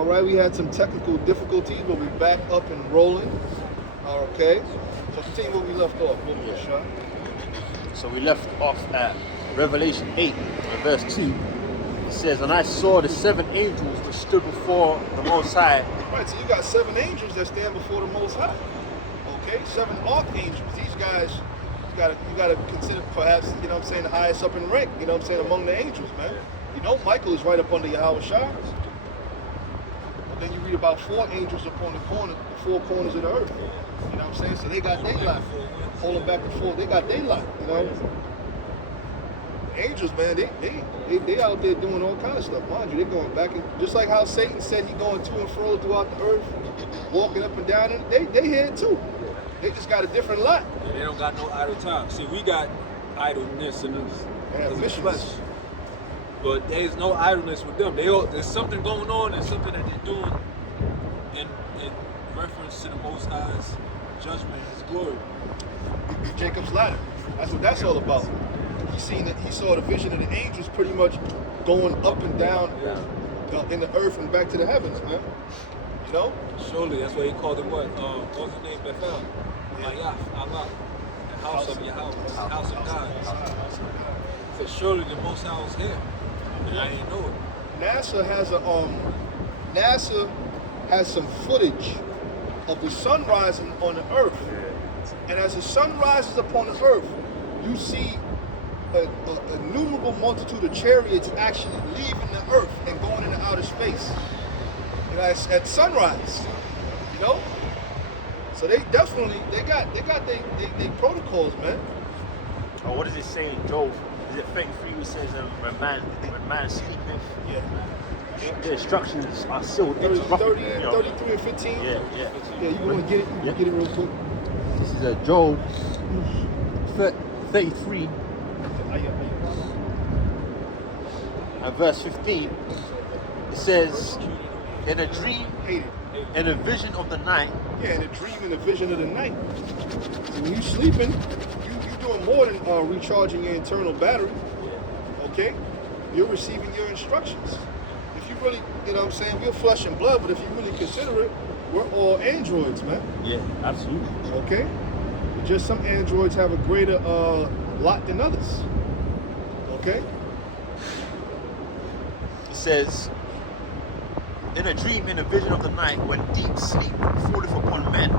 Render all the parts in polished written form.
All right, we had some technical difficulties, but we're back up and rolling. Okay. So continue where we left off. Sean. So we left off at Revelation 8, verse 2. It says, and I saw the 7 angels that stood before the Most High. Right, so you got 7 angels that stand before the Most High. Okay, 7 archangels. These guys, you gotta consider perhaps, you know what I'm saying, the highest up in rank, you know what I'm saying, among the angels, man. You know, Michael is right up under Yahweh Shai. But then you read about 4 angels upon the 4 corners of the earth. You know what I'm saying? So they got their lot. Holding back and forth, they got their lot, you know. Angels, man, they out there doing all kind of stuff, mind you. They're going back and just like how Satan said he going to and fro throughout the earth, walking up and down, and they here too. They just got a different lot. Yeah, they don't got no idle time. See, we got idleness in us. Flesh. But there's no idleness with them. There's something going on and something that they're doing in reference to the Most High's judgment, His glory. Jacob's ladder. That's what that's all about. He saw the vision of the angels pretty much going up and down in the earth and back to the heavens, man. You know? Surely, that's why he called it what? What's his name? Bethel. Mayaf, Allah. The house of Yahweh. The house of God. So surely the Most High was here. And I didn't know it. NASA has some footage of the sun rising on the earth. And as the sun rises upon the earth, you see a innumerable multitude of chariots actually leaving the earth and going into outer space. You know, at sunrise, you know. So they definitely got their protocols, man. Oh, what does it say in Job? Is it 33 who says when man sleepeth? Yeah. The instructions are sealed. 33 and 15. Yeah. Yeah, you want to get it? You get it real quick. This is Job 33 and verse 15. It says, in a dream, in a vision of the night. Yeah, in a dream, in a vision of the night. So when you're sleeping, you're doing more than recharging your internal battery. Okay? You're receiving your instructions. If you really, you know what I'm saying, we're flesh and blood, but if you really consider it, we're all androids, man. Yeah, absolutely. Okay? Just some androids have a greater lot than others. Okay? It says, in a dream, in a vision of the night, when deep sleep falleth upon men,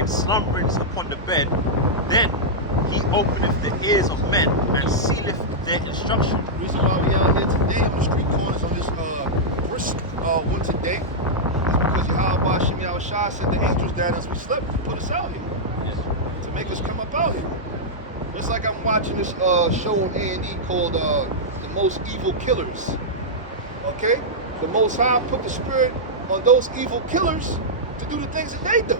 and slumberings upon the bed, then he openeth the ears of men, and sealeth their instruction. The reason why we out here today on the street corners on this brisk winter day is because Yahweh Shem Yahweh Shai sent the angels down as we slept to put us out here. To make us come up out here. It's like I'm watching this show on A&E called The Most Evil Killers. Okay? The Most High put the spirit on those evil killers to do the things that they do.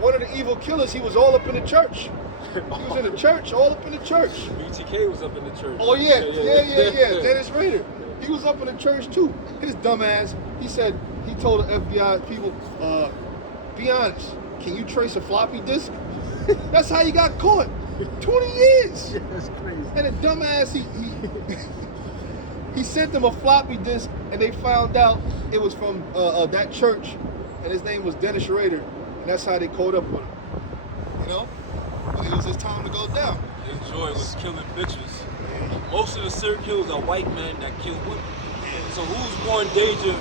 One of the evil killers, he was all up in the church. He was in the church, all up in the church. BTK was up in the church. Oh yeah. Dennis Rader. He was up in the church too. His dumb ass, he told the FBI people, be honest, can you trace a floppy disk? That's how he got caught. 20 years. Yeah, that's crazy. And the dumbass, he sent them a floppy disk, and they found out it was from that church, and his name was Dennis Rader, and that's how they caught up with him. You know? But it was his time to go down. His joy was killing bitches. Most of the serial killers are white men that kill women. So who's more in danger?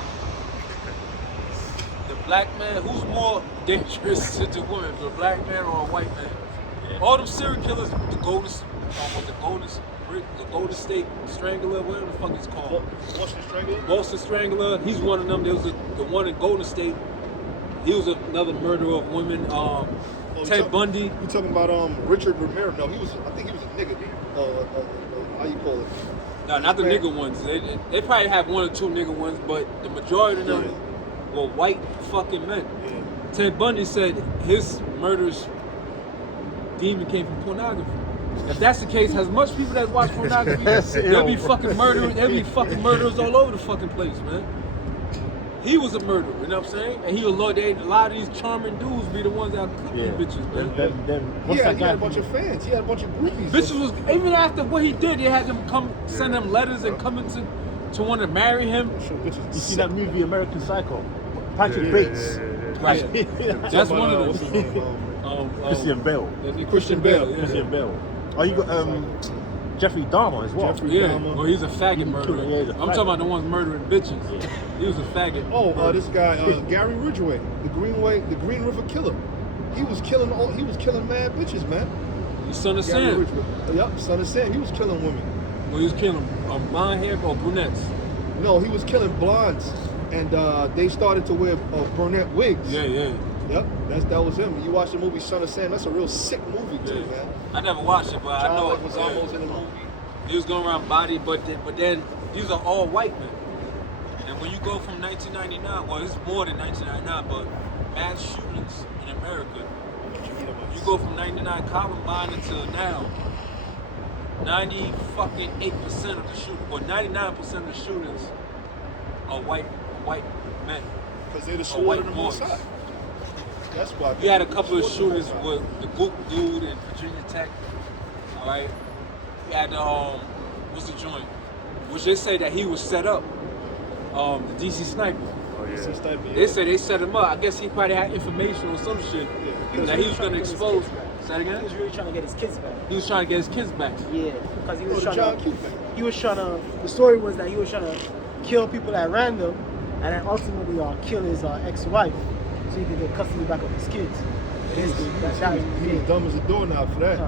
The black man? Who's more dangerous to women, the black man or a white man? Yeah. All them serial killers, the Golden State Strangler, whatever the fuck it's called. Boston Strangler? Boston Strangler, he's one of them. There was the one in Golden State. He was another murderer of women. Ted Bundy. You talking about Richard Ramirez? No, I think he was a nigga. How you call it? No, not the nigga ones. They probably have 1 or 2 nigga ones, but the majority of them were white fucking men. Yeah. Ted Bundy said his murder's demon came from pornography. If that's the case, as much people that watch pornography, there'll be fucking murderers all over the fucking place, man. He was a murderer, you know what I'm saying? And a lot of these charming dudes be the ones that cook these bitches, man. He had a bunch of fans. He had a bunch of groupies. Bitches was, even after what he did, they had them send them letters and come into to want to marry him. You see that movie American Psycho? Patrick Bates. Right. That's one of them. Christian Bale. Christian Bale. Christian Bale. Oh, you got Jeffrey Dahmer as well. Well, he's a faggot murderer. I'm talking about the ones murdering bitches. He was a faggot. Oh, this guy Gary Ridgway, the Green River Killer. He was killing mad bitches, man. He's son of Sam. Yep, son of Sam. He was killing women. Well, he was killing blonde hair or brunettes. No, he was killing blondes, and they started to wear brunette wigs. Yeah. Yep, that was him. You watch the movie Son of Sam. That's a real sick movie too, man. I never watched it, but I know it was almost in the movie. He was going around body, but then these are all white men. And when you go from 1999, well, it's more than 1999, but mass shootings in America, you go from 99 Columbine until now, 98% of the shootings, or 99% of the shootings are white men. Because they're the sword of the Most High. That's why. You had a couple of shootings with the Goop dude in Virginia Tech. All right. You had what's the joint? Which they say that he was set up. The DC sniper. Oh yeah. DC sniper, yeah. They say they set him up. I guess he probably had information or some shit that he was going to expose. Say that again? He was really trying to get his kids back. He was trying to get his kids back. Yeah, because he was trying John to. Q thing. He was trying to. The story was that he was trying to kill people at random, and then ultimately kill his ex-wife, so he could get custody back of his kids. He was dumb as a doorknob for that.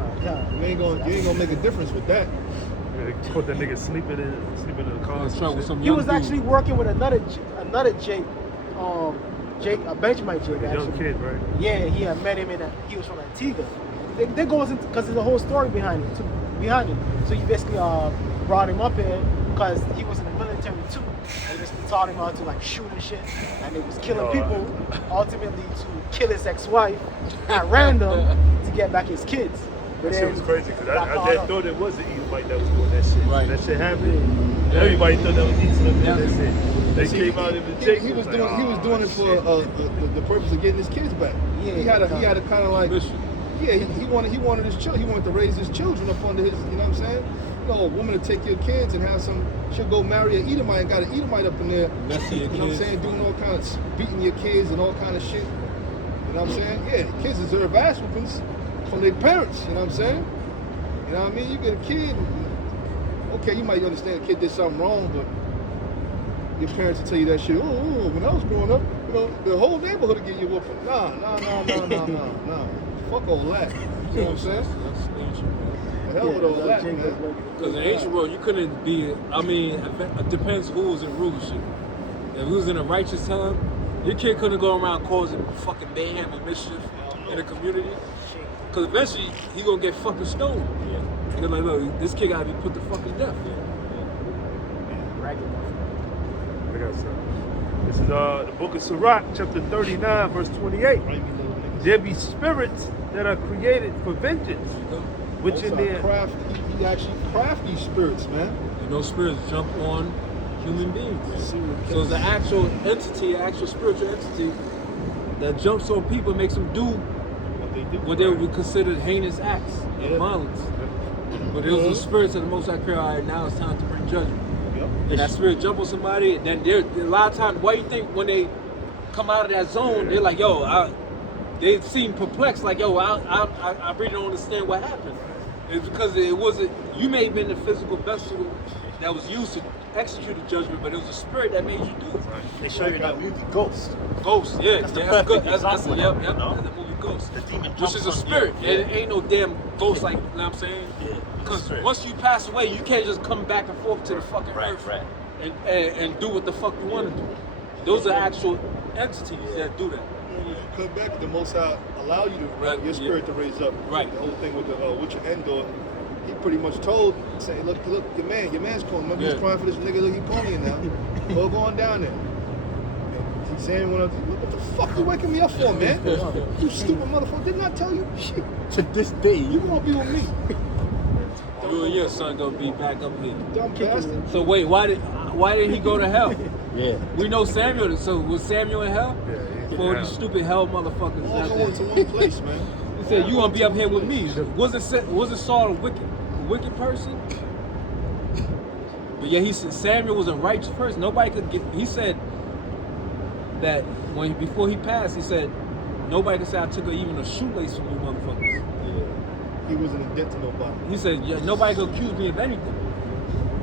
You ain't gonna make a difference with that. Yeah, caught that nigga sleeping in the car. He was actually working with another Jake, a Benchmite Jake. A young kid, right? Yeah, he had met him he was from Antigua. They goes into because there's a whole story behind it too. So he basically brought him up here because he was in the military too. And basically taught him how to like shoot and shit. And they was killing people ultimately to kill his ex-wife at random to get back his kids. That shit was crazy because I thought it was an Edomite that was doing that shit. Right. That shit happened. Everybody thought that was Edomite. That's it. They came out in the Jake. He was doing it for the purpose of getting his kids back. Yeah, he had a kind of like. Yeah, he wanted his children. He wanted to raise his children up under his. You know what I'm saying? You know, a woman to take your kids and have some. She'll go marry an Edomite and got an Edomite up in there. You know what I'm saying? Doing all kinds, beating your kids and all kind of shit. You know what I'm saying? Yeah, the kids deserve ass whoopings from their parents. You know what I'm saying? You know what I mean? You get a kid. Okay, you might understand the kid did something wrong, but your parents will tell you that shit. Oh, when I was growing up, you know, the whole neighborhood would give you a whooping. Nah. Fuck all that. You know what I'm saying? That's ancient. The hell with all that, man. Because in ancient world, you couldn't be. I mean, it depends who was in rulership. If he was in a righteous time, your kid couldn't go around causing fucking mayhem and mischief in the community. Because eventually, he gonna get fucking stoned. Yeah. And they're like, look, this kid gotta be put to fucking death. I got something. This is the book of Sirach, chapter 39, verse 28. There be spirits that are created for vengeance, which in their he actually crafty spirits, man. And those spirits jump on human beings. So it's an actual entity, an actual spiritual entity that jumps on people and makes them do what they would be considered heinous acts of violence. But it was the spirits of the Most High created. All right, now it's time to bring judgment. And that spirit jump on somebody, and then a lot of times, why you think when they come out of that zone, they're like, yo, they seem perplexed, like, yo, I really don't understand what happened. It's because it wasn't, you may have been the physical vessel that was used to execute the judgment, but it was a spirit that made you do it. They show you that movie Ghost. Ghost, yeah, that's good. That's the movie Ghost. The demon which is a jumps on spirit. you. It ain't no damn ghost like, you know what I'm saying? Yeah. Because once you pass away, you can't just come back and forth to the fucking earth and do what the fuck you want to do. Those are actual entities that do that. Come back, the Most High allow you to your spirit to raise up. Right. The whole thing with your Endor, he pretty much told, saying, look, your man's calling. Remember he's crying for this nigga. Look, he ponying now. Go on down there. And he's saying, what the fuck you waking me up for, man? You stupid motherfucker! Didn't I tell you? Shit. To this day, You gonna be with me? You and your son gonna be back up here. Dumb bastard. So wait, why did he go to hell? yeah. We know Samuel. So was Samuel in hell? Yeah, For these stupid hell motherfuckers All out going to there. one place, man. He said, "You gonna be up here with me." Wasn't Saul a wicked person? But yeah, he said Samuel was a righteous person. Nobody could get. He said that before he passed, he said nobody could say I took even a shoelace from you motherfuckers. Yeah. He wasn't in debt to nobody. He said yeah, nobody could accuse me of anything.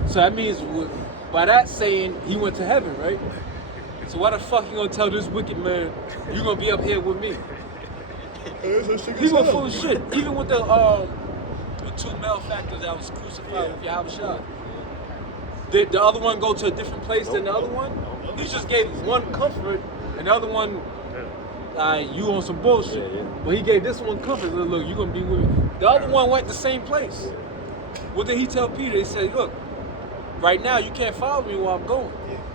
So that means by that saying he went to heaven, right? So why the fuck you gonna tell this wicked man you gonna be up here with me? He was full of shit. Even with the two malefactors that was crucified with Yahushua. Did the other one go to a different place than the other one? He just gave one comfort, and the other one, you on some bullshit. But he gave this one comfort. Look, you gonna be with me. The other one went the same place. What did he tell Peter? He said, look, right now you can't follow me where I'm going.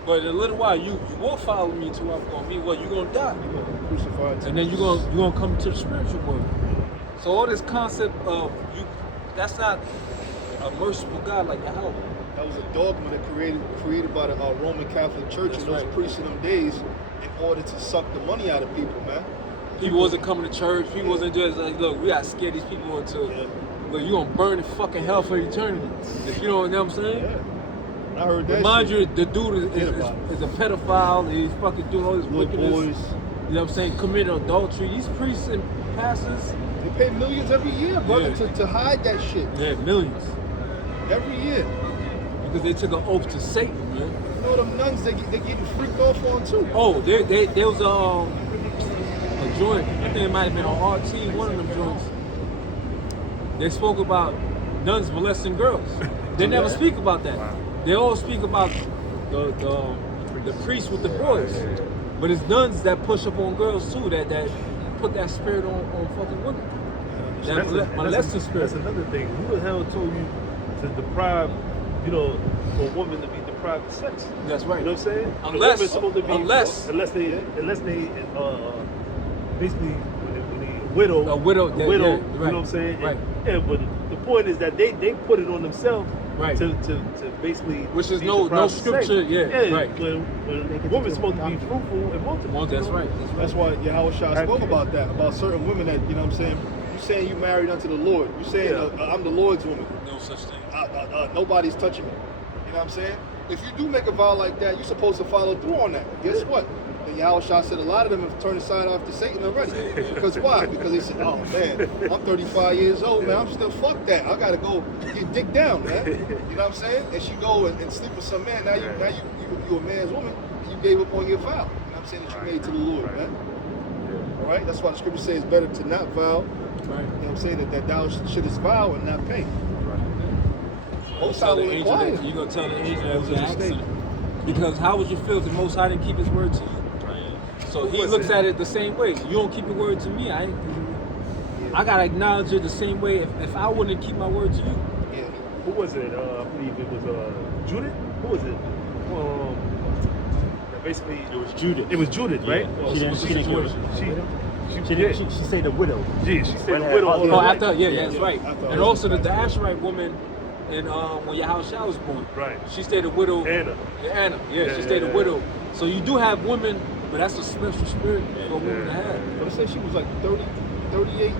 But in a little while you will follow me to where I'm going. Meanwhile, you're gonna die. You're gonna crucify, and then you're gonna come to the spiritual world. So all this concept of that's not a merciful God like Yahweh. That was a dogma that created by the Roman Catholic Church That's in those right. priests in them days in order to suck the money out of people, man. People wasn't coming to church. People wasn't just like, look, we gotta scare these people into, well, you gonna burn in fucking hell for eternity. If you don't know what I'm saying? I heard that. Mind shit. you, the dude is a pedophile. He's fucking doing all this Little wickedness. boys. You know what I'm saying? Committing adultery. These priests and pastors. They pay millions every year, brother, to hide that shit. Yeah, millions. Every year. Because they took an oath to Satan, man. You know them nuns they getting freaked off on too. Oh, there was a joint. I think it might have been on RT, one of them joints. They spoke about nuns molesting girls. They never speak about that. They all speak about the priests with the boys. But it's nuns that push up on girls too, that put that spirit on fucking women. That molesting spirit. That's another thing. Who the hell told you to deprive, for a woman to be deprived of sex? That's right. You know what I'm saying? Unless they basically when they widow. A widow. Right. You know what I'm saying? Right. Yeah, but the point is that they put it on themselves. Right. To basically. Which is be no deprived of sex. scripture. Yeah. Right. When woman's supposed to be fruitful and multiply. Well, that's right. That's why Yahushua spoke about that, about certain women that, you know what I'm saying? You saying you married unto the Lord. You saying I'm the Lord's woman. No such thing. Nobody's touching me. You know what I'm saying? If you do make a vow like that, you're supposed to follow through on that. Guess what? And Yahushua said a lot of them have turned aside off to Satan already. Because why? Because they said, oh man, I'm 35 years old, man. I'm still fuck that. I gotta go get dick down, man. You know what I'm saying? And she go and sleep with some man. Now you a man's woman. And you gave up on your vow. You know what I'm saying? That you made to the Lord, man. All right. That's why the scripture says it's better to not vow. Right. You know what I'm saying? That thou shouldest vow and not pay. Most High will inquire. You're gonna tell the angel that was an accident. Because how would you feel if the Most High didn't keep His word to you? So he looks at it the same way. You don't keep your word to me. I gotta acknowledge it the same way. If I wouldn't keep my word to you. Yeah. Who was it? I believe it was Judith. Who was it? Basically, It was Judith. it was Judith, right? She said the widow. Yeah, she said the Right. widow. Oh, after, that's right. After And also the Asherite woman, and when Yahushua was born, Right. she stayed a widow. Anna. Anna, Yeah, she stayed a yeah. widow. So you do have women, but that's a special spirit for a woman to have. But it said she was like 38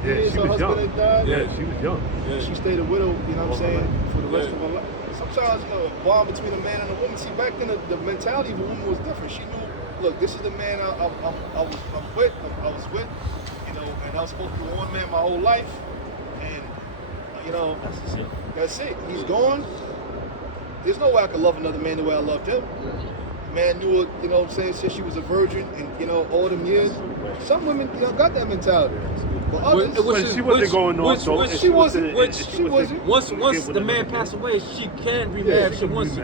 Yeah, years. she Her was husband young. had died. Yeah, she was young. Yeah. She stayed a widow, you know what I'm saying, for the rest Yeah. of her life. Sometimes, a bond between a man and a woman. See, back then, the mentality of a woman was different. She knew, look, this is the man I was with, and I was supposed to be one man my whole life. And, that's it. He's gone. There's no way I could love another man the way I loved him. Man knew it, you know what I'm saying, since she was a virgin and, all them years. Some women, got that mentality. But others, But she wasn't going on, so she wasn't. Once the man passed away, she can remarry if she wants to.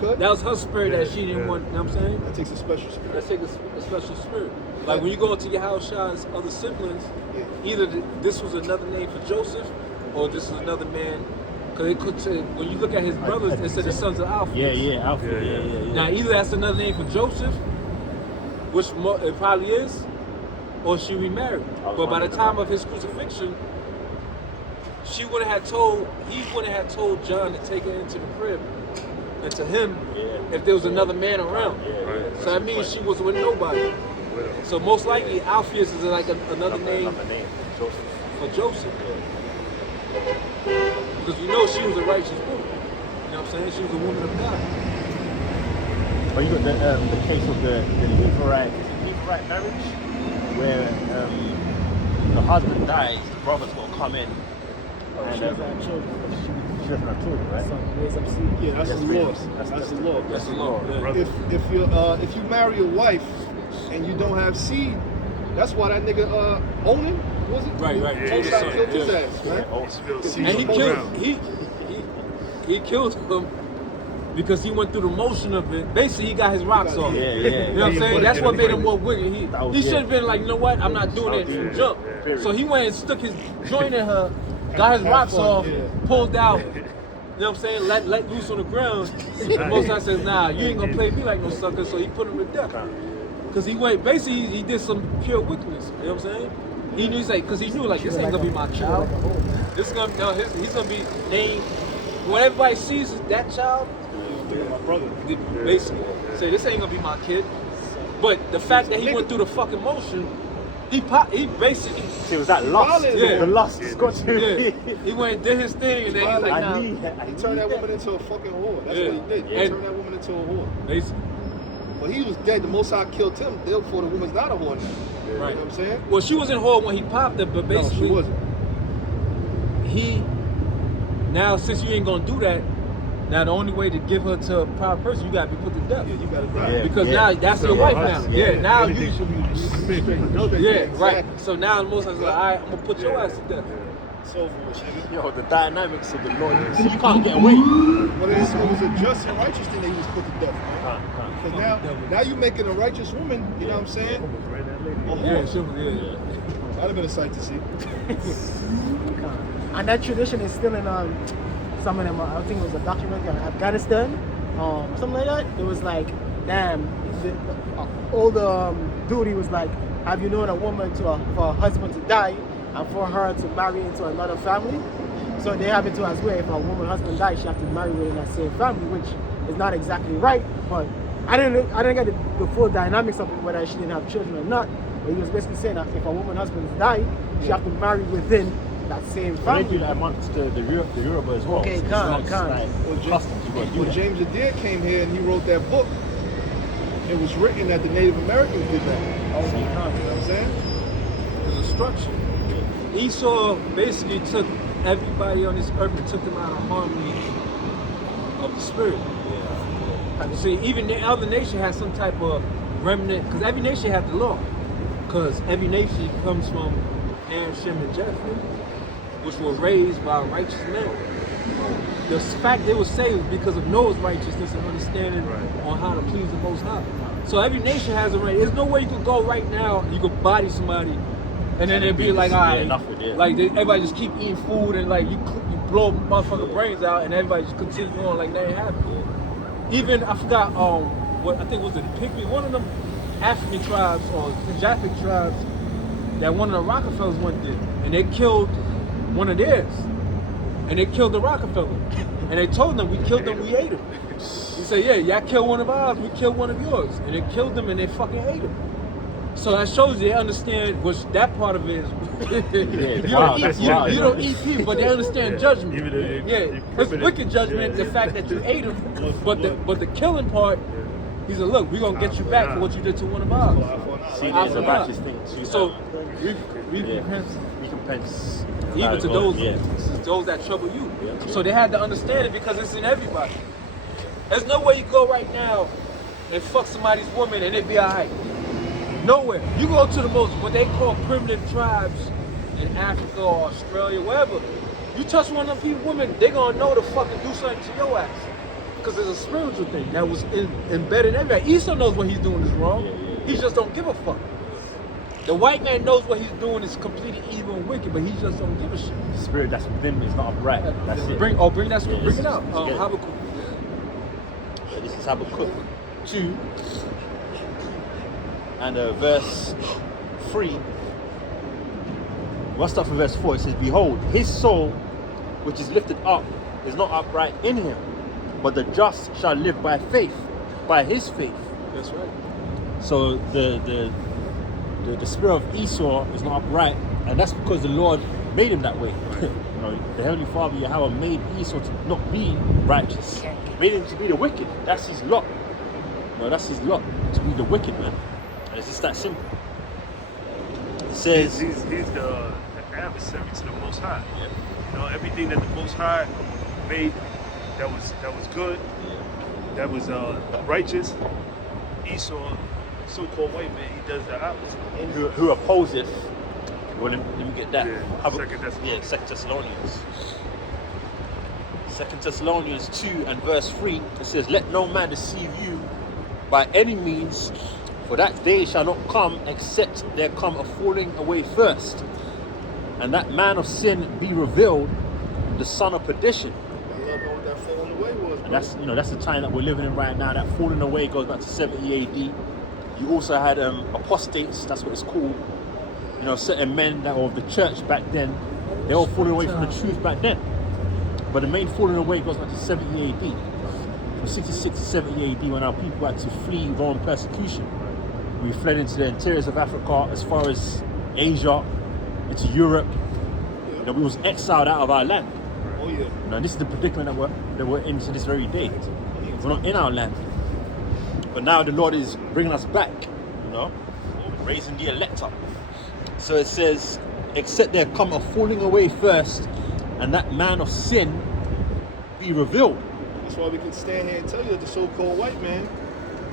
But that was her spirit that she didn't want, you know what I'm saying? that takes a special spirit. That takes a special spirit. Like when you go into Yahushua's other siblings, either this was another name for Joseph, or this is another man. Because it could say, when you look at his brothers, it said the sons of Alpha. Alpha. Yeah. Now either that's another name for Joseph, which it probably is, or she remarried. But by the time of his crucifixion, he wouldn't have told John to take her into the crib, and to him, if there was another man around. So that means she was with nobody. So most likely Alpheus is like another name for Joseph. Because we know she was a righteous woman. You know what what I'm saying? She was a woman of God. But you got the case of the Levirate marriage, where the husband dies, the brother's gonna come in. And, She doesn't have children. she doesn't have children, right? Son, raise up seed. Yeah, that's the law. That's the law. That's the law. Yeah. If you marry a wife and you don't have seed, that's why that nigga Onan, was it? Right. Yeah, Killed his son. Killed his Yeah. ass, right? Oh, spill seeds And he on the killed ground. he killed him because he went through the motion of it. Basically, he got his rocks off. Yeah. You know what I'm saying? That's what made him more wicked. He should have been like, you know what? I'm not doing it from jump. So he went and stuck his joint in her, got his rocks off, pulled out. You know what I'm saying? Let loose on the ground. The Most High says, nah, you ain't gonna play me like no sucker. So he put him to death. Cause he went, basically he did some pure wickedness. You know what I'm saying? He knew, like, cause he knew like this ain't gonna be my child. This is gonna, no, he's gonna be named. When everybody sees that child, My brother. basically say this ain't gonna be my kid. But the fact that he went through the fucking motion, he basically, See, it was that lust. Yeah. The lust has got to yeah, he went and did his thing, and then he's like, nah, He turned that woman into a fucking whore. That's Yeah. what he did. He And- turned that woman into a whore. basically, But he was dead. The Most High killed him. Therefore, the woman's not a whore now. You know right. what I'm saying? Well, she was in whore when he popped it, but No, basically, she wasn't. he now since you ain't gonna do that, now the only way to give her to a proper person, you gotta be put to death. Yeah, you gotta die. Yeah. Because now that's your wife now. Yeah, now you. Everything should be straight. Yeah, Exactly. right. So now the Most High is like, all right, I'm gonna put your ass to death. So foolish, nigga. Yo, the dynamics of the Lord. See, you can't get away. Well, it was a just and righteous thing that he was put to death. Can't. Because now you making a righteous woman, you know what I'm saying? A Yeah, whore. she was, yeah. That'd have been a sight to see. And that tradition is still in some of them. I think it was a documentary on Afghanistan, something like that. It was like, damn, the older duty was like, have you known a woman for her husband to die and for her to marry into another family? So they have it to as well. If a woman husband dies, she have to marry within that same family, which is not exactly right. But I didn't get the full dynamics of it, whether she didn't have children or not. But he was basically saying that if a woman husband died, she have to marry within that same They family. do that amongst the Yoruba as well. Okay, So it's can't. like customs. You gotta do When that. James Adair came here and he wrote that book, it was written that the Native Americans did that. You know what I'm saying? It was a structure. Esau basically took everybody on this earth and took them out of harmony of the spirit. You see, even the other nation has some type of remnant, because every nation has the law. Because every nation comes from Ham, Shem, and Japheth, which were raised by righteous men. The fact they were saved because of Noah's righteousness and understanding on how to please the Most High. So every nation has a right. There's no way you could go right now, you could body somebody, and then it'd be like, all right, like everybody just keep eating food and like you blow motherfucking brains out and everybody just continue on like nothing happened. Even, I forgot, what I think was it Pygmy, one of them African tribes or Japhet tribes that one of the Rockefellers went there, and they killed one of theirs, and they killed the Rockefeller, and they told them, we killed them, we ate him. He said, yeah, y'all killed one of ours, we killed one of yours, and they killed them and they fucking ate him. So that shows you they understand, which that part of it is, you don't eat people, but they understand judgment. It's wicked judgment, the fact that you ate them, but the killing part, he said, look, we're going to get you back for what you did to one of ours. See, there's a righteous thing. So, recompense. Even to those that trouble you. So they had to understand it because it's in everybody. There's no way you go right now and fuck somebody's woman and it be alright. Nowhere. You go to the most, what they call primitive tribes in Africa or Australia, wherever. You touch one of them people, women, they gonna know to fucking do something to your ass. Because it's a spiritual thing that was embedded in everybody. Esau knows what he's doing is wrong. He just don't give a fuck. The white man knows what he's doing is completely evil and wicked, but he just don't give a shit. The spirit that's within is not upright. That's it. Bring that script, bring it out. Habakkuk. This is Habakkuk 2 and verse 3. We'll start from verse 4. It says, behold, his soul, which is lifted up, is not upright in him, but the just shall live by faith, by his faith. That's right. So the spirit of Esau is not upright, and that's because the Lord made him that way. You know, the Heavenly Father Yahweh made Esau to not be righteous. Made him to be the wicked. That's his lot. No, that's his lot, to be the wicked, man. And it's just that simple. It says he's the adversary to the Most High. Yeah. You know, everything that the Most High made that was good, that was righteous. Esau, so-called white man, he does the opposite. who opposes. Well, let me get that. Yeah, Second Thessalonians. 2 Thessalonians 2 and verse 3, it says, "Let no man deceive you by any means, for that day shall not come except there come a falling away first, and that man of sin be revealed, the son of perdition." I love know what that falling away was, And that's the time that we're living in right now. That falling away goes back to 70 AD. You also had apostates, that's what it's called. You know, certain men that were of the church back then, they were falling away from the truth back then. But the main falling away goes back to 70 AD. From 66 to 70 AD, when our people had to flee Roman persecution. We fled into the interiors of Africa, as far as Asia, into Europe. You know, we was exiled out of our land. Oh yeah. You know, and this is the predicament that we're in to this very day. We're not in our land. But now the Lord is bringing us back, you know, raising the elect up. So it says, "Except there come a falling away first, and that man of sin be revealed." That's why we can stand here and tell you that the so-called white man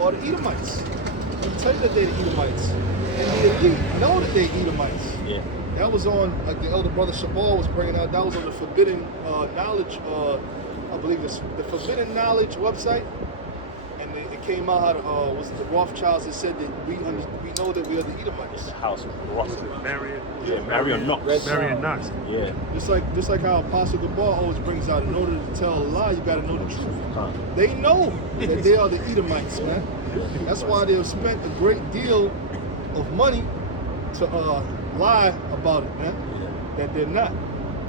are the Edomites. We can tell you that they're the Edomites. And the elite know that they're Edomites. Yeah. That was on, like the elder brother Shabal was bringing out, that was on the Forbidden Knowledge, I believe it's the Forbidden Knowledge website. And it came out how was it the Rothschilds that said that we know that we are the Edomites. House of Rothschild. Marion Knox. Yeah. Just like how Apostle Gabar always brings out, in order to tell a lie, you gotta know the truth. They know that they are the Edomites, man. That's why they've spent a great deal of money to lie about it, man. That they're not.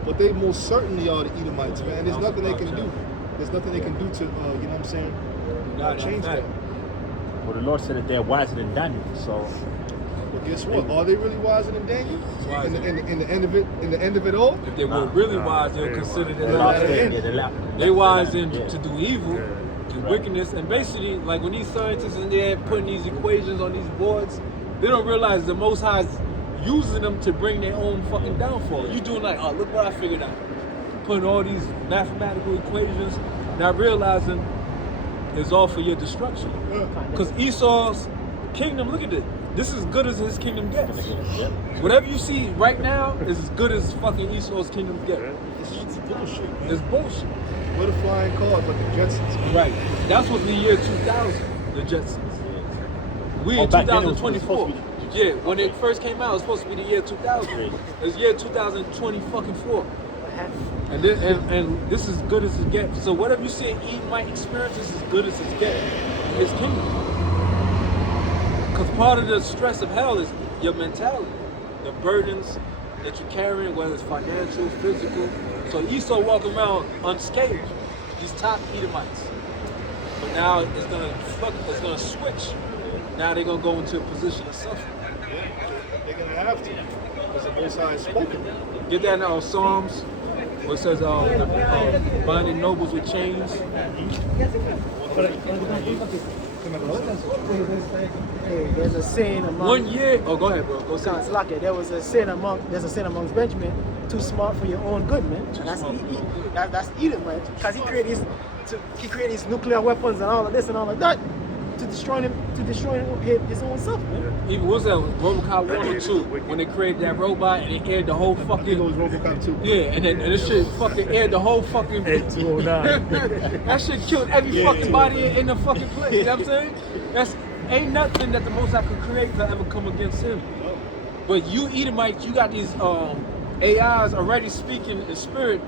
But they most certainly are the Edomites, man. There's nothing they can do. There's nothing they can do to, you know what I'm saying? Change that. Well, the Lord said that they're wiser than Daniel, so. But guess what? Are they really wiser than Daniel? In the end of it all? If they were really wise, they'll consider they wise to do evil, do wickedness, and basically, like when these scientists in there putting these equations on these boards, they don't realize the Most High is using them to bring their own fucking downfall. You doing like, oh, look what I figured out. Putting all these mathematical equations, not realizing it's all for your destruction. Because Esau's kingdom, look at this. This is as good as his kingdom gets. Whatever you see right now is as good as fucking Esau's kingdom gets. It's bullshit, man. It's bullshit. What a flying cars like the Jetsons. Right. That's what the year 2000, the Jetsons. We in 2024. Yeah, when it first came out, it was supposed to be the year 2000. It's year 2020 fucking 4. And this is as good as it gets. So whatever you see in Edomite experience is as good as it gets in his kingdom. Because part of the stress of hell is your mentality, the burdens that you're carrying, whether it's financial, physical. So Esau walking around unscathed, these top Edomites. But now it's gonna switch. Now they're gonna go into a position of suffering. They're gonna have to, because the Most High has spoken. Get that in Psalms, where it says binding nobles with chains. Hey, there's a saying among 1 year. Oh, go ahead, bro. Go say It's like it. There's a saying amongst Benjamin, too smart for your own good, man. And that's Edom, man. Because he created these nuclear weapons and all of this and all of that to destroy his own self, man. Even what was that RoboCop 1 or 2 when they created that robot and it aired the whole fucking. I think it was RoboCop 2. Yeah, and this shit fucking aired the whole fucking. 209. That shit killed every fucking body in the fucking place. You know what I'm saying? Ain't nothing that the Most High could create could ever come against him. But you Edomites, you got these AIs already speaking in spirit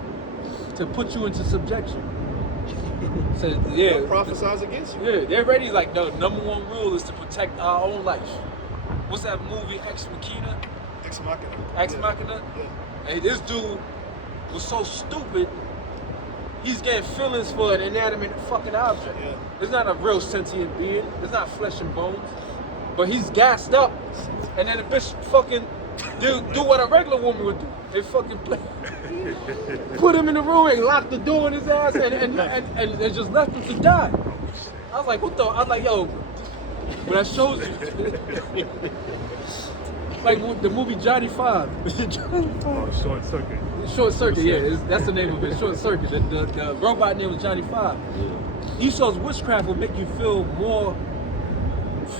to put you into subjection. So yeah, Prophesize against you. yeah, they're ready. Like the number one rule is to protect our own life. What's that movie, Ex Machina? Ex Machina. Ex Machina. Yeah. Hey, this dude was so stupid. He's getting feelings for an inanimate fucking object. Yeah. It's not a real sentient being. It's not flesh and bones. But he's gassed up, and then the bitch fucking do what a regular woman would do. They fucking put him in the room and locked the door in his ass and just left him to die. I was like, what the? I was like, yo, but that shows you. Like the movie Johnny Five. Short Circuit. Short Circuit, yeah, that's the name of it. Short Circuit. The robot name was Johnny Five. He shows witchcraft will make you feel more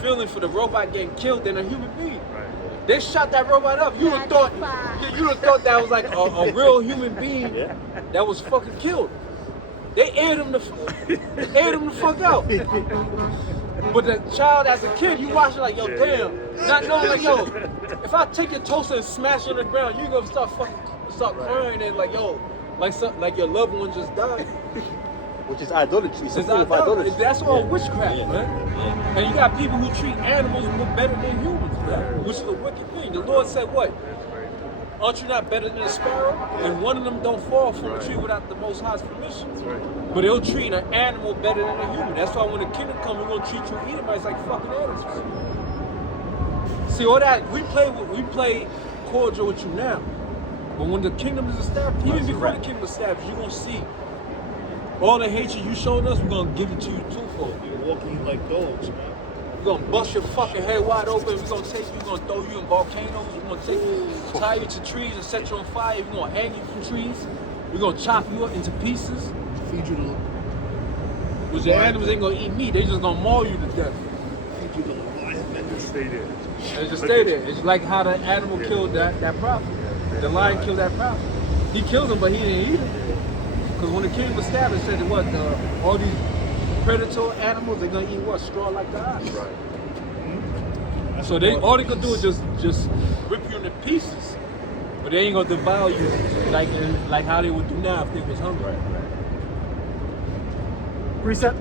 feeling for the robot getting killed than a human being. Right. They shot that robot up. You would thought that was like a real human being that was fucking killed. They aired him the fuck out. But the child as a kid, you watch it like, yo, damn. Not knowing like, yo, if I take your toaster and smash it on the ground, you gonna start crying and like, yo, like your loved one just died. Which is idolatry. It's idolatry. That's all witchcraft, man. And you got people who treat animals better than humans, man, which is a wicked thing. The Lord said what? Aren't you not better than a sparrow? And one of them don't fall from a tree without the Most High's permission. But they'll treat an animal better than a human. That's why when the kingdom comes, we're gonna treat you Edomites like fucking animals. See all that we play cordial with you now. But when the kingdom is established, even before the kingdom is established, you're gonna see all the hatred you showed us, we're gonna give it to you twofold. We're walking you like dogs, man. We're gonna bust your fucking head wide open. We're gonna throw you in volcanoes. We're gonna tie you to trees and set you on fire. We're gonna hang you from trees. We're gonna chop you up into pieces. Feed you the. Which the animals ain't gonna eat meat. They just gonna maul you to death. Feed you the lion. And just stay there. And just stay there. It's like how the animal killed that prophet. The lion killed that prophet. He killed him, but he didn't eat him. Because when the king was established, said that what all these predator animals, they're gonna eat what? Straw like the ox. Right. So all they gonna do is just rip you into pieces, but they ain't gonna devour you like how they would do now if they was hungry. Precept.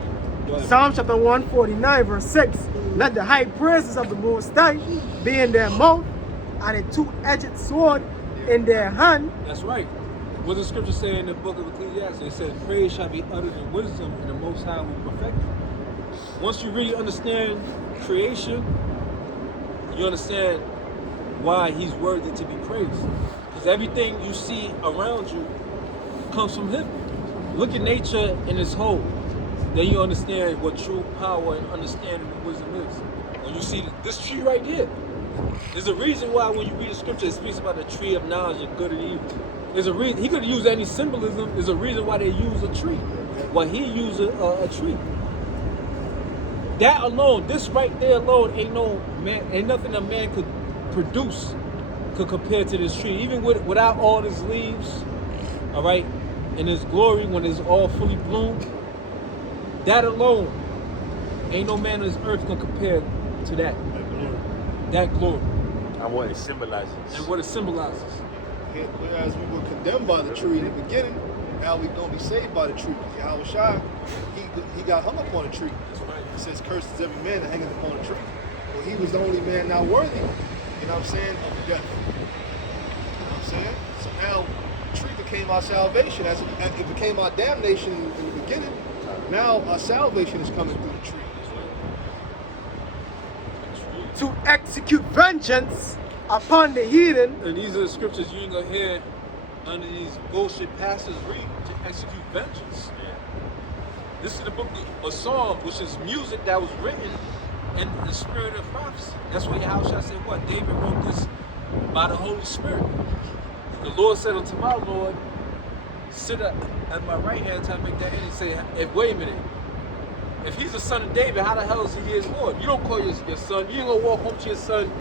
Psalm chapter 149 verse 6. Let the high praises of the Most High be in their mouth and a two-edged sword in their hand. That's right. What does the scripture say in the book of Ecclesiastes? It says, praise shall be uttered in wisdom, and the Most High will perfect you. Once you really understand creation, you understand why he's worthy to be praised. Because everything you see around you comes from him. Look at nature in its whole. Then you understand what true power and understanding and wisdom is. When you see this tree right here, there's a reason why when you read the scripture, it speaks about the tree of knowledge of good and evil. There's a reason. He could have used any symbolism. There's a reason why they use a tree. Why he used a tree. That alone, this right there alone, ain't nothing a man could produce could compare to this tree. Even without all its leaves, all right, and its glory when it's all fully bloomed. That alone, ain't no man on this earth can compare to that. That glory. And what it symbolizes. Whereas we were condemned by the tree in the beginning, now we're going to be saved by the tree. Yahweh Shai, he got hung up on a tree. It says, cursed is every man that hangeth upon a tree. Well, he was the only man not worthy, you know what I'm saying, of death. You know what I'm saying? So now, the tree became our salvation. As it became our damnation in the beginning, now our salvation is coming through the tree. To execute vengeance upon the heathen. And these are the scriptures you ain't gonna hear under these bullshit pastors read to execute vengeance. This is the book of Psalms, which is music that was written in the spirit of prophecy. That's what Yahushua said, what? David wrote this by the Holy Spirit. The Lord said unto my Lord, sit at my right hand until I make that end. He said, wait a minute. If he's the son of David, how the hell is he his Lord? You don't call your son. You ain't gonna walk home to your son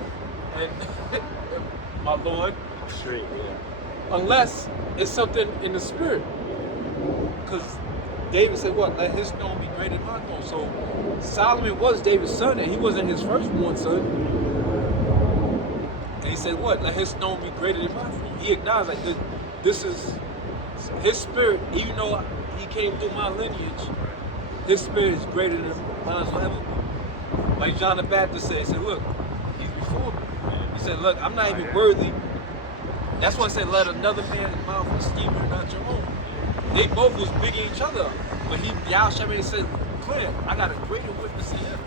and my Lord. Straight, yeah. Unless it's something in the spirit. Because David said what? Let his throne be greater than my throne. So Solomon was David's son and he wasn't his firstborn son. And he said what? Let his throne be greater than my throne. He acknowledged like this is his spirit, even though he came through my lineage, his spirit is greater than mine forever. Like John the Baptist said, he said, look, he's before me. He said, look, I'm not even worthy. That's why I said, let another man's mouth esteem you, not your own. They both was bigging each other up. But Yahushua said, clear, I got a greater witness in him.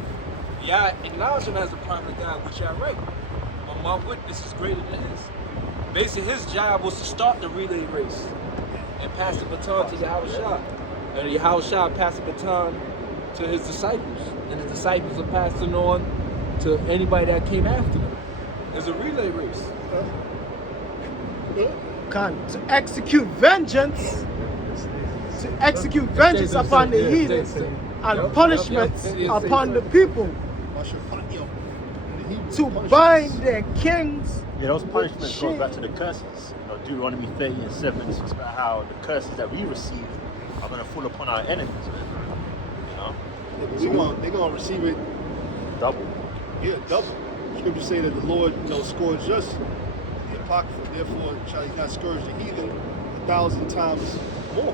Yeah, acknowledge him as the prominent God, which y'all right. But my witness is greater than his. Basically, his job was to start the relay race and pass the baton to Yahushua. And Yahushua passed the baton to his disciples. And his disciples are passing on to anybody that came after them. It's a relay race. To execute vengeance. To execute vengeance upon the heathens and punishments upon the people. To bind their kings. Yeah, those punishments with go chains. back to the curses. You know, Deuteronomy 30:7 speaks about how the curses that we receive are going to fall upon our enemies. You know, They're gonna receive it double. Yeah, double. Scripture say that the Lord, scourged us, the Apocrypha, therefore shall he not scourge the heathen 1,000 times more.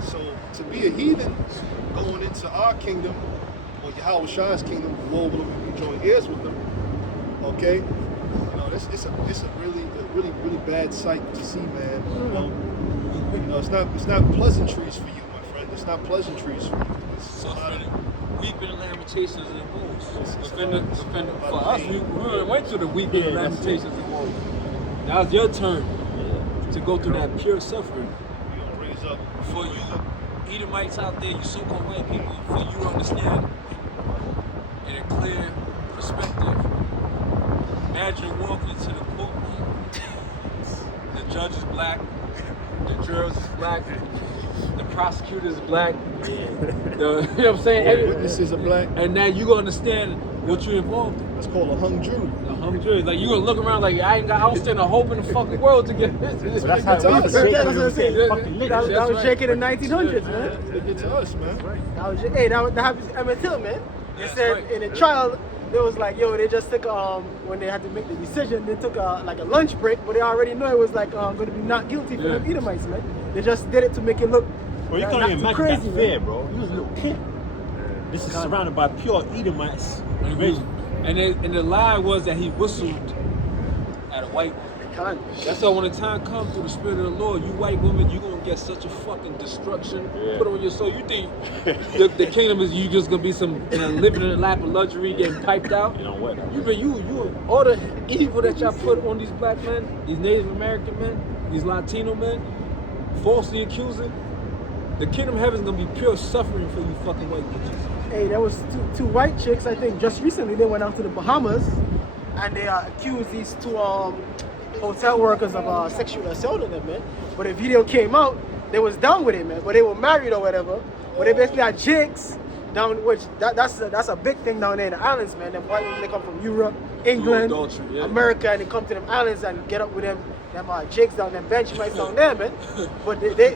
So to be a heathen going into our kingdom, or Yahweh's kingdom, the Lord will be joint heirs with them. Okay? It's a really bad sight to see, man. It's not pleasantries for you, my friend. It's not pleasantries for you. So weeping and lamentations and woes. For us, we went through the weeping and lamentations and woes. Now it's your turn to go through that pure suffering. You're gonna raise up. For you Edomites out there, you so-called white people, for you to understand in a clear perspective. Imagine walking into the courtroom. The judge is black, the jurors is black, the prosecutor is black. You know what I'm saying? Witnesses are black. And now you gonna understand what you're involved in. It's called a hung jury. The hung jury. Like you gonna look around like I don't stand a hope in the fucking world to get this. That's how That's us. we That's what I'm saying. fucking lit. That was shaking in the 1900s, man. They get to us, man. That happens to Emmett Till, man. They That's said right. in a trial, they was like, they just took when they had to make the decision, they took a lunch break, but they already know it was like going to be not guilty for them Edomites, man. They just did it to make it look. Bro, you not can't even too imagine crazy, that man. fear, bro. He was a little kid. This is surrounded by pure Edomites. And the lie was that he whistled at a white woman. That's why when the time comes through the Spirit of the Lord, you white women, you gonna get such a fucking destruction put on your soul. You think the kingdom is you just gonna be some living in a lap of luxury, getting piped out? You know what? You all the evil that y'all put on these black men, these Native American men, these Latino men, falsely accusing. The kingdom of heaven is gonna be pure suffering for you fucking white bitches. Hey, there was two white chicks, I think, just recently. They went out to the Bahamas, and they accused these two hotel workers of sexual assault on them, man. But the video came out, they was down with it, man. But they were married or whatever. But they basically had jigs down, which that's a big thing down there in the islands, man. Them white women, they come from Europe, England, Adultery, America, and they come to them islands and get up with them jigs down, them Benjamites down there, man. But they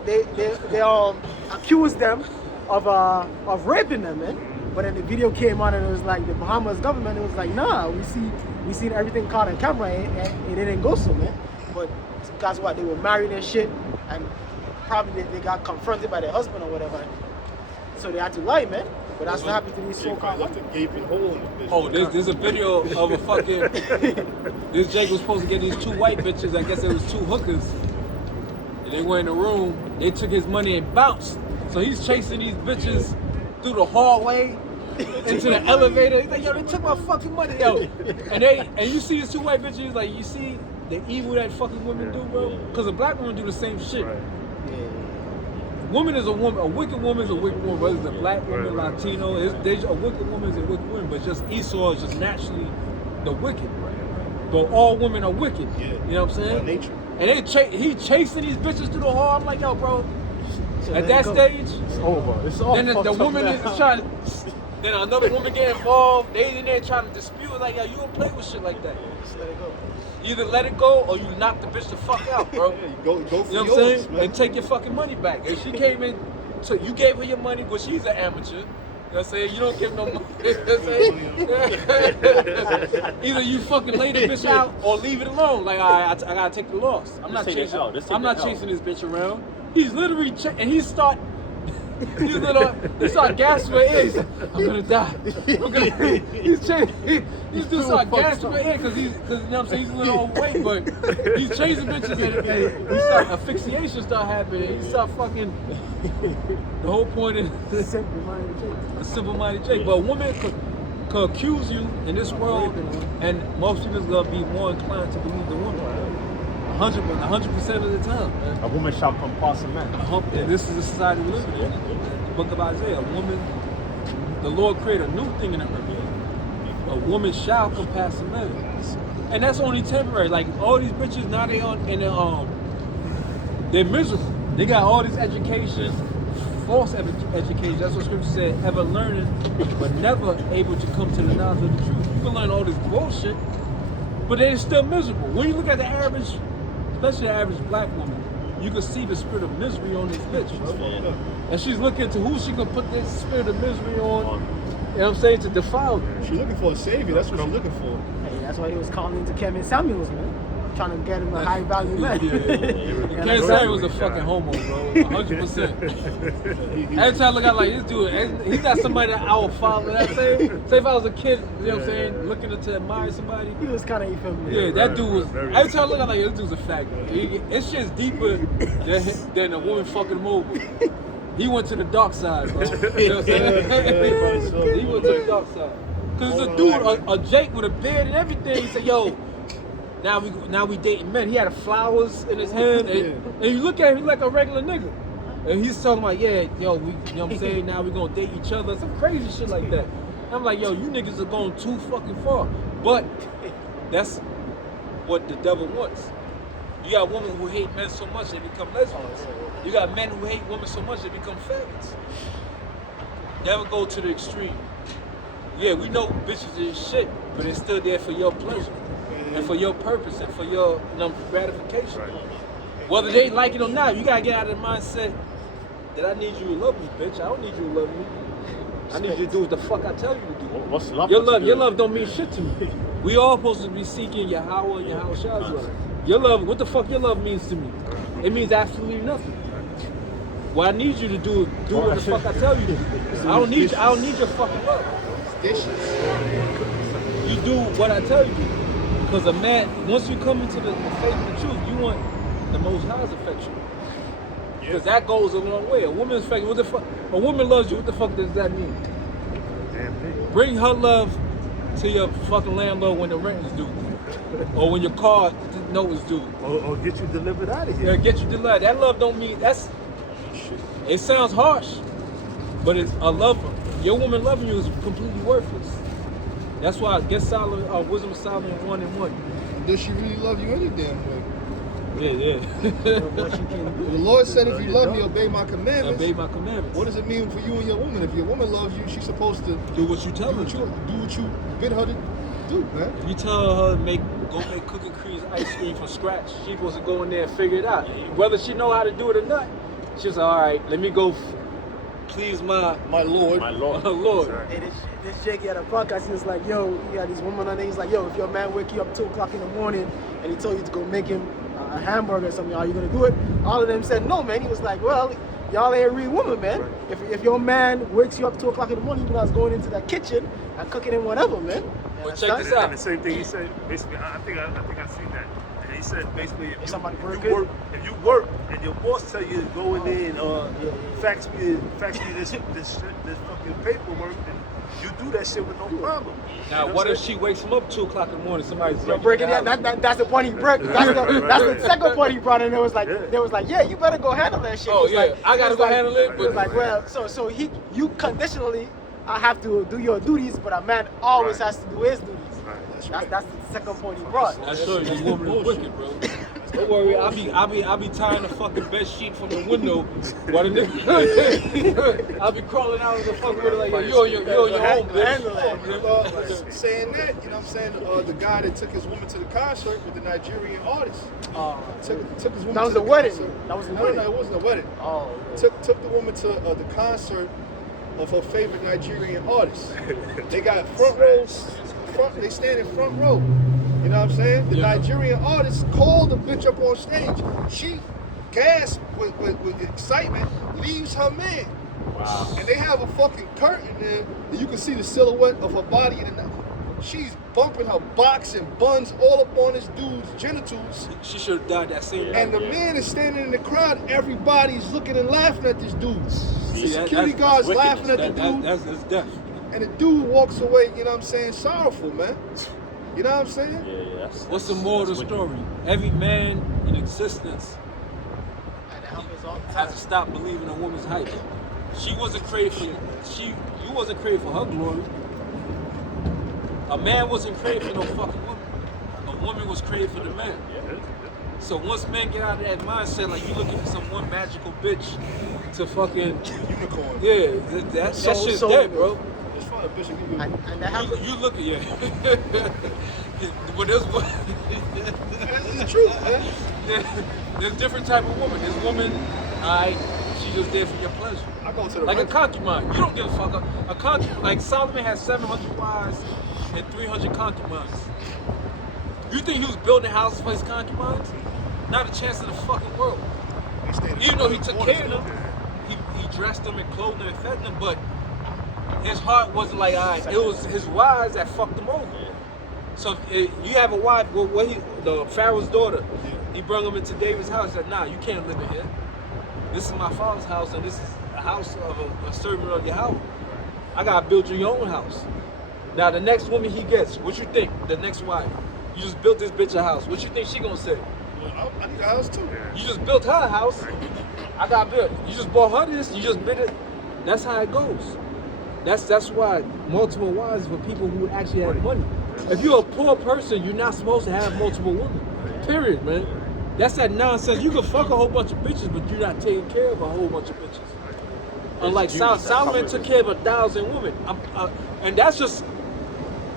accused them of raping them, man. But then the video came on and it was like the Bahamas government, it was like, nah, we seen everything caught on camera and it didn't go so, man. But it's because what, they were married and shit, and probably they got confronted by their husband or whatever. So they had to lie, man. But that's what happened to these so-called left a gaping hole in the bitch. Oh, there's a video of a fucking. This Jake was supposed to get these two white bitches. I guess it was two hookers. And they were in the room. They took his money and bounced. So he's chasing these bitches through the hallway into the elevator. He's like, yo, they took my fucking money, yo. And you see these two white bitches, like you see the evil that fucking women do, bro. Because a black woman do the same shit. Right. Woman is a woman. A wicked woman is a wicked woman. Whether it's a black woman, Right. Latino, a wicked woman is a wicked woman. But just Esau is just naturally the wicked. But all women are wicked. Yeah. You know what I'm saying? By nature. And he chasing these bitches through the hall. I'm like, yo, bro. So At let that it go. stage, It's over. It's all then the fucked up woman now. is trying. Then another woman get involved. They in there trying to dispute. Like, yo, you don't play with shit like that. Just let it go. Either let it go or you knock the bitch the fuck out, bro. Yeah, go for You know what I'm yours, saying? man. And take your fucking money back. If she came in, so you gave her your money, but she's an amateur. You know what I'm saying? You don't give no money. You know what I'm saying? Either you fucking lay the bitch out or leave it alone. Like, I gotta take the loss. I'm not take it chasing. out. Just take I'm not it out. chasing this bitch around. He's literally and he start gasping for air. I'm gonna die. He's just start gasping for air because you know what I'm saying, he's a little overweight, but he's chasing bitches and he start asphyxiation start happening. He start fucking. The whole point is Simple-minded chick. a simple-minded chick. But could accuse you in this world, and most people is gonna be more inclined to believe the woman. 100% of the time. Man. A woman shall compass a man. And this is the society we live in. The book of Isaiah, a woman, the Lord created a new thing in the earth. A woman shall compass a man. And that's only temporary. Like all these bitches now they on in the they're miserable. They got all this education, false education. That's what scripture said, ever learning, but never able to come to the knowledge of the truth. You can learn all this bullshit, but they're still miserable. When you look at the average, especially the average black woman, you can see the spirit of misery on this bitch. Bro. And she's looking to who she can put this spirit of misery on, you know what I'm saying, to defile her. She's looking for a savior. That's what she's looking for. Hey, that's why he was calling into Kevin Samuels, man. Trying to get him a high value man. Kevin Samuels was a fucking homo, bro. 100%. Every time I look at like this dude, he's not somebody that I would follow. That say if I was a kid, you know what I'm saying, looking to admire somebody. He was kind of, you feel me? Yeah, that dude was. Every time I look at like this dude's a fat guy. This shit's deeper than a woman fucking him over. He went to the dark side, bro. You know what I'm saying? He went to the dark side. Cause it's a dude, a Jake with a beard and everything. He said, "Yo, now we dating men." He had flowers in his hand, and you look at him, he's like a regular nigga. And he's talking about, yeah, yo, we, you know what I'm saying? Now we gonna date each other, some crazy shit like that. I'm like, yo, you niggas are going too fucking far. But that's what the devil wants. You got women who hate men so much they become lesbians. You got men who hate women so much they become faggots. Never go to the extreme. Yeah, we know bitches is shit, but it's still there for your pleasure and for your purpose and for your gratification. Whether they like it or not, you gotta get out of the mindset that I need you to love me, bitch. I don't need you to love me. I need you to do what the fuck I tell you to do. What's love? Your love don't mean shit to me. We all supposed to be seeking Yahweh and Yahweh Shah's love. Your love, what the fuck your love means to me? It means absolutely nothing. What I need you to do what the fuck I tell you to do. I don't need your fucking love. You do what I tell you to do. Because a man, once you come into the faith and the truth, you want the Most High's affection. Because that goes a long way. A woman's affection, what the fuck? A woman loves you, what the fuck does that mean? Bring her love to your fucking landlord when the rent is due. Or when your car note is due. Or get you delivered out of here. Yeah, get you delivered. That love don't mean, it sounds harsh, but it's a love. Your woman loving you is completely worthless. That's why I guess Wisdom of Solomon 1:1. Does she really love you any damn way? Yeah. The Lord said, if you love me, obey my commandments. Obey my commandments. What does it mean for you and your woman? If your woman loves you, she's supposed to do what you tell her. Do what you bid her to do, man. If you tell her go make cookie creams ice cream from scratch, she's supposed to go in there and figure it out. Whether she know how to do it or not, she's like, all right, let me go please my Lord. My Lord. My Lord. Hey, this Jake had a podcast. He was like, yo, you got these women on there. He's like, yo, if your man wake you up 2 o'clock in the morning and he told you to go make him a hamburger or something, are you gonna do it? All of them said no, man. He was like, well, y'all ain't real women, man. Right. If your man wakes you up 2 o'clock in the morning, you guys going into that kitchen and cooking him whatever, man. Well, check this out. And the same thing he said, basically, I think I've seen that. And he said basically, if you work and your boss tell you to go in there and fax me this fucking paperwork, then you do that shit with no problem. Now, what if she wakes him up 2 o'clock in the morning? Somebody's breaking it. That's the point he broke. That's the second point he brought in. It was like, yeah, you better go handle that shit. Oh yeah, like, I gotta go handle it. But it was like, well, so you conditionally, I have to do your duties, but a man always has to do his duties. That's the second point he brought. I show you, this woman is wicked, bro. Don't worry, I'll be tying the fucking bed sheet from the window while the nigga I'll be crawling out of the fucking window like, you're your home, bitch. Saying that, you know what I'm saying? The guy that took his woman to the concert with the Nigerian artist. Took his woman that was to the wedding. Concert. That was the wedding. No, it wasn't a wedding. Oh. Took the woman to the concert of her favorite Nigerian artist. They got front rows. They stand in front row. You know what I'm saying? The Nigerian artist called the bitch up on stage. She gasped with excitement, leaves her man. Wow. And they have a fucking curtain there, and you can see the silhouette of her body. She's bumping her box and buns all up on this dude's genitals. She should have died that same night. And the man is standing in the crowd. Everybody's looking and laughing at this dude. See, the security guards laughing at the dude. That's death. and the dude walks away, you know what I'm saying, sorrowful, man. You know what I'm saying? Yeah. What's the moral of the story? Every man in existence has to stop believing a woman's hype. She wasn't created for you wasn't created for her glory. A man wasn't created for no fucking woman. A woman was created for the man. So once men get out of that mindset, like you looking for some one magical bitch to fucking Unicorn. yeah, that shit's dead, bro. It's fun, bitch. Give you. And that happens. You look at but there's one. That's the truth, man. There's different type of woman. There's woman, she just there for your pleasure. I go to the Like a restaurant. concubine. You don't give a fuck. A concubine, like Solomon has 700 wives and 300 concubines. You think he was building houses for his concubines? Not a chance in the fucking world. They stayed in Even though he the took corners, care of them, though. he dressed them and clothed them and fed them, but his heart wasn't like, it was his wives that fucked him over. So if you have a wife, the Pharaoh's daughter, he brought him into David's house. He said, nah, you can't live in here. This is my father's house, and this is a house of a servant of your house. I gotta build you your own house. Now the next woman he gets, what you think? The next wife, you just built this bitch a house. What you think she gonna say? Well, I need a house too. You just built her a house. I got built. You just bought her this. You just bid it. That's how it goes. That's why multiple wives for people who actually have money. If you're a poor person, you're not supposed to have multiple women. Period, man. That's that nonsense. You can fuck a whole bunch of bitches, but you're not taking care of a whole bunch of bitches. Unlike Solomon took care of 1,000 women, and that's just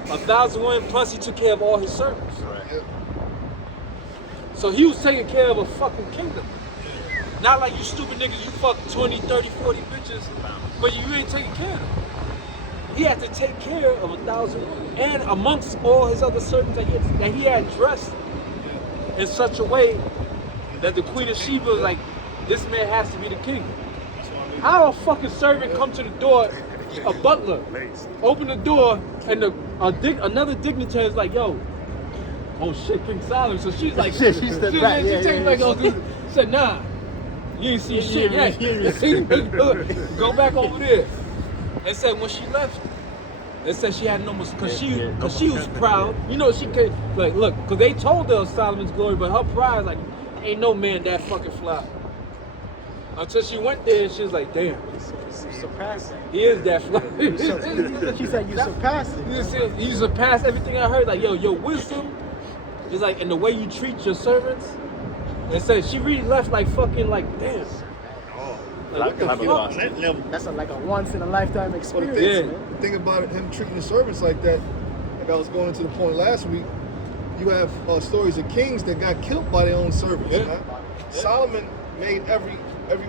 1,000 women plus he took care of all his servants. Yeah. So he was taking care of a fucking kingdom. Not like you stupid niggas, you fuck 20, 30, 40 bitches, but you ain't taking care of them. He had to take care of 1,000 women. And amongst all his other servants that he had dressed in such a way that the Queen of Sheba was like, this man has to be the king. How a fucking servant come to the door, a butler, open the door, and another dignitary is like, yo, oh shit, King Solomon. So she's like, Shit, she stepped back. She Yeah, takes yeah, back, yeah. oh, dude. Said, nah, you ain't see shit yet. Go back over there. They said when she left, they said she had no more, cause she was proud. You know, she could, like, look, cause they told her of Solomon's glory, but her pride, like, ain't no man that fucking fly. Until she went there and she was like, damn, Surpassing. he is that fly. She said you surpassing. You surpass everything I heard. Like, yo, your wisdom is like in the way you treat your servants. And said she really left like fucking like, damn. Like, what the fuck? On that level. That's like a once in a lifetime But experience. the thing about it, him treating the servants like that, like I was going into the point last week, you have stories of kings that got killed by their own servants. Yeah. Right? Solomon made every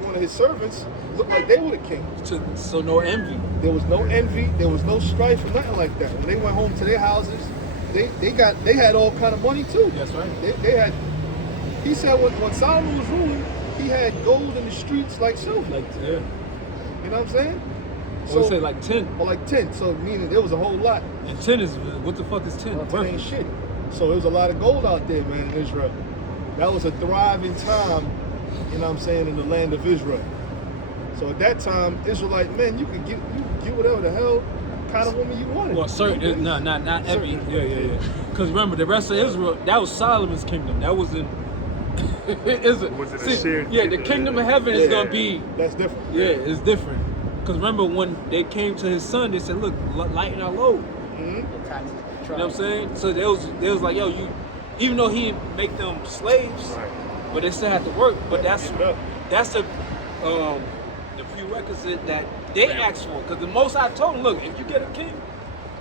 one of his servants look like they were the king. So no envy. There was no envy, there was no strife or nothing like that. When they went home to their houses, they had all kind of money too. That's right. They had. He said when Solomon was ruling, he had gold in the streets like silver. Like, yeah. You know what I'm saying? So say like 10. Or like 10. So meaning there was a whole lot. And 10 is, what the fuck is 10? 10 ain't shit. So there was a lot of gold out there, man, in Israel. That was a thriving time, you know what I'm saying, in the land of Israel. So at that time, Israelite men, you could get whatever the hell kind of woman you wanted. Well, certain, no, not every. Yeah. Because remember, the rest of Israel, that was Solomon's kingdom. That wasn't. Is it? Was it a shared yeah, the kingdom? kingdom of heaven is gonna be. That's different. Yeah, it's different. Because remember when they came to his son, they said, "Look, lighten our load." Mm-hmm. The taxes. You know what I'm saying? So they was like, "Yo, you," even though he didn't make them slaves, but they still had to work. But that's the prerequisite that they asked for. Because the most I told them, look, if you get a king,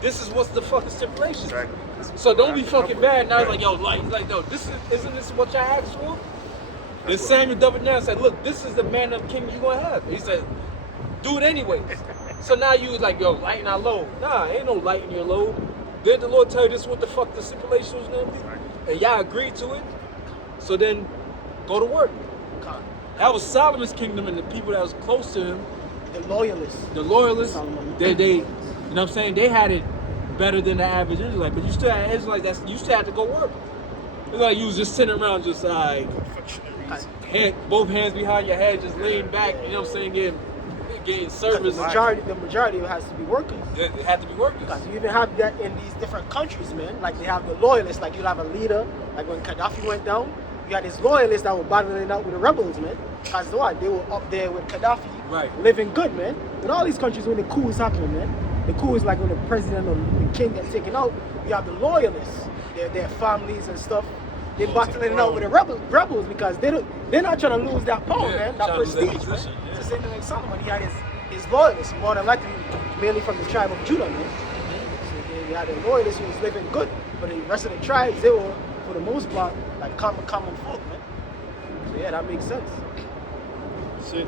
this is what's the fucking stipulations. Exactly. So don't be fucking bad. Now it's like, yo, like no, isn't this what y'all asked for? Then Samuel doubled down and said, look, this is the man of king you're gonna have. He said, do it anyways. So now you was like, yo, lighten our load. Nah, ain't no lighten your load. Did the Lord tell you this is what the fuck the stipulation was gonna be? And y'all agreed to it. So then go to work. That was Solomon's kingdom, and the people that was close to him, The loyalists. the loyalists, Solomon. they you know what I'm saying, they had it better than the average Israelite, but you still had Israelites you still had to go work. It's like you was just sitting around just like both hands behind your head, just leaning back, you know what I'm saying, getting service. The majority of it has to be workers. It had to be workers. Because you even have that in these different countries, man. Like they have the loyalists. Like you have a leader. Like when Gaddafi went down, you had these loyalists that were battling it out with the rebels, man. Because what? They were up there with Gaddafi, Right. living good, man. In all these countries, when the coup is happening, man, the coup is like when the president or the king gets taken out. You have the loyalists, their families and stuff. They're battling it out with the rebels because they're not trying to lose that power, Yeah, man. That trying to lose that prestige, man. position, yeah. It's the same thing like Solomon. He had his loyalists, more than likely, mainly from the tribe of Judah, man. So you had the loyalists who was living good, but the rest of the tribes, they were, for the most part, like common folk, man. So yeah, that makes sense. That's it.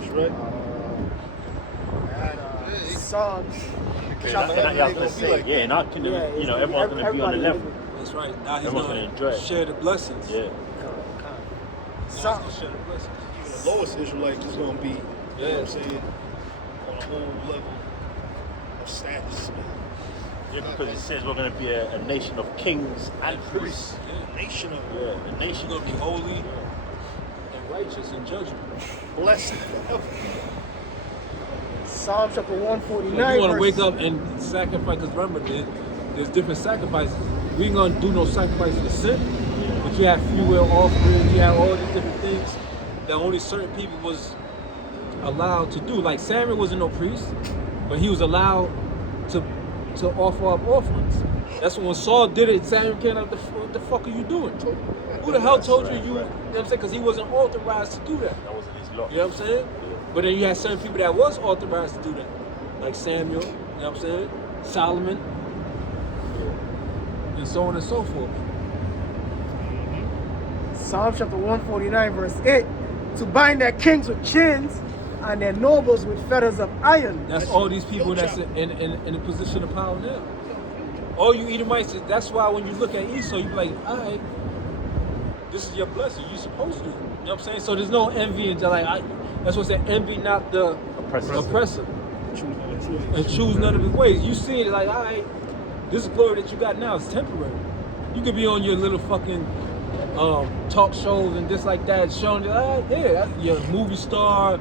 It's right. I had Psalms. In our kingdom, everyone's gonna be on the level. That's right. Now he's Everyone's gonna gonna enjoy it. share the blessings. Yeah. Now he's Psalms. gonna share the blessings. Even the lowest Israelite is going to be, you know what I'm saying, on a whole level of status. Yeah, because it says we're going to be a nation of kings and priests. Yeah. Nation of Yeah, a nation You're gonna be holy and righteous in judgment. blessed forever. Psalm chapter So 149. you want to verse- wake up and sacrifice, because remember, there's different sacrifices. We ain't gonna do no sacrifice for sin, but you have free will offerings, you have all these different things that only certain people was allowed to do. Like Samuel wasn't no priest, but he was allowed to offer up offerings. That's when Saul did it. Samuel came out, what the fuck are you doing? Who the hell told you? You know what I'm saying? Because he wasn't authorized to do that. That wasn't his law. You know what I'm saying? But then you had certain people that was authorized to do that. Like Samuel, you know what I'm saying? Solomon, and so on and so forth. Psalm chapter 149, verse 8. To bind their kings with chains and their nobles with fetters of iron. That's all these people that's in a position of power now. All you Edomites, that's why when you look at Esau, you be like, all right, this is your blessing. You're supposed to. You know what I'm saying? So there's no envy and that's what I said, envy not the oppressor. And choose none of his ways. You see it like, all right, this glory that you got now is temporary. You could be on your little fucking talk shows and this like that, showing you, all right, yeah, you're a movie star,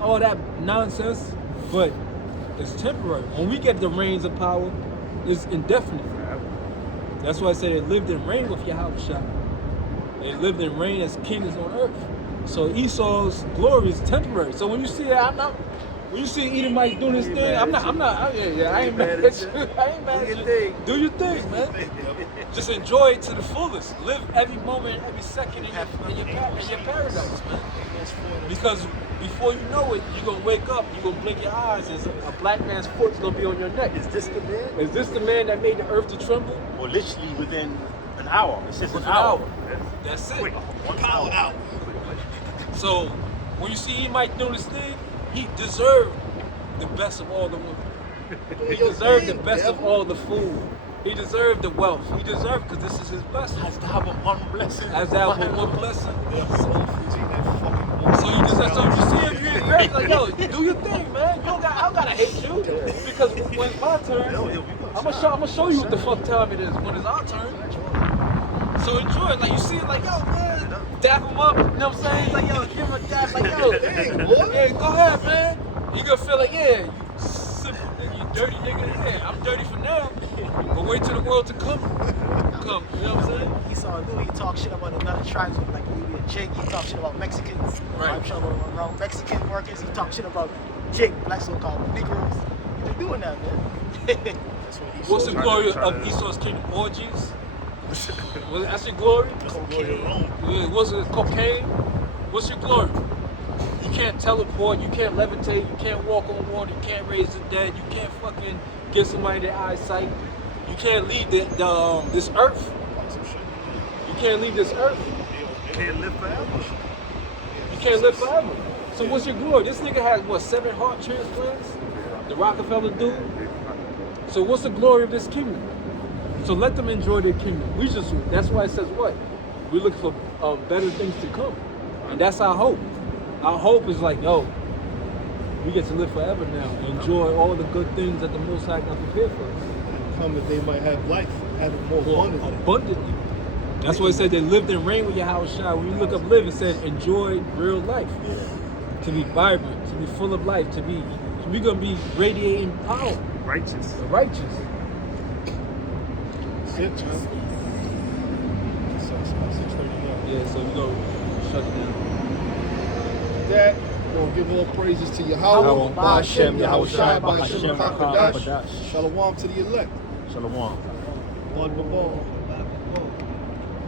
all that nonsense, but it's temporary. When we get the reins of power, it's indefinite. That's why I say they lived and reigned with Yahweh. They lived and reigned as kings on earth. So Esau's glory is temporary. So when you see that, when you see Edomite doing his thing, I ain't mad at you. I ain't mad at you. Do your thing, man. Just enjoy it to the fullest. Live every moment, every second in your paradise, man. Because before you know it, you're gonna wake up, you're gonna blink your eyes, and a black man's foot's gonna be on your neck. Is this the man? Is this the man that made the earth to tremble? Or literally within an hour. It says Within an hour. That's it. Power out. So when you see Mike doing this thing, he deserved the best of all the women. He deserved the best of all the food. He deserved the wealth. He deserved, because this is his blessing. Has to have one blessing. Has to have one blessing. So you deserve. So you see him, you're great. Like, yo, do your thing, man. I don't gotta hate you, because when it's my turn, I'm gonna show you what the fuck time it is when it's our turn. So enjoy it. Like you see it, like, yo, man, dap him up. You know what I'm saying? Like, yo, give him a dap. Like, yo, yeah, go ahead, man. You gonna feel like, yeah, you simple nigga, you dirty nigga. Yeah, I'm dirty for now, but wait till the world to come. You know what I'm saying? Esau knew he talk shit about another tribes, like maybe a Jake, he talk shit about Mexicans. Right. I'm sure around Mexican workers, he talk shit about Jake, black so-called Negroes. He been doing that, man. What's the glory of Esau's kingdom? Orgies? That's your glory? Yeah, what's it? Cocaine? What's your glory? You can't teleport, you can't levitate, you can't walk on water, you can't raise the dead, you can't fucking give somebody their eyesight. You can't leave this earth. You can't leave this earth. Can't live forever. You can't live forever. So what's your glory? This nigga has, what, 7 heart transplants? The Rockefeller dude? So what's the glory of this kingdom? So let them enjoy their kingdom. That's why it says what? We look for better things to come. And that's our hope. Our hope is like, yo, we get to live forever now. Enjoy all the good things that the Most High got prepared for us. Come that they might have life, have it more Abundantly. That's why it said they lived and reigned with Yahweh Shai. When you look up live, it said enjoy real life. to be vibrant, to be full of life, to be, we're gonna be radiating power, Righteous. the righteous. That's it, man. So it's about 6:31. Yeah, so we're gonna shut it down. That, we'll give all praises to Yahweh, Ba'ashem, Yahushua, Ba'ashem, Hakadash. Shalom to the elect. Shalom. One Babal.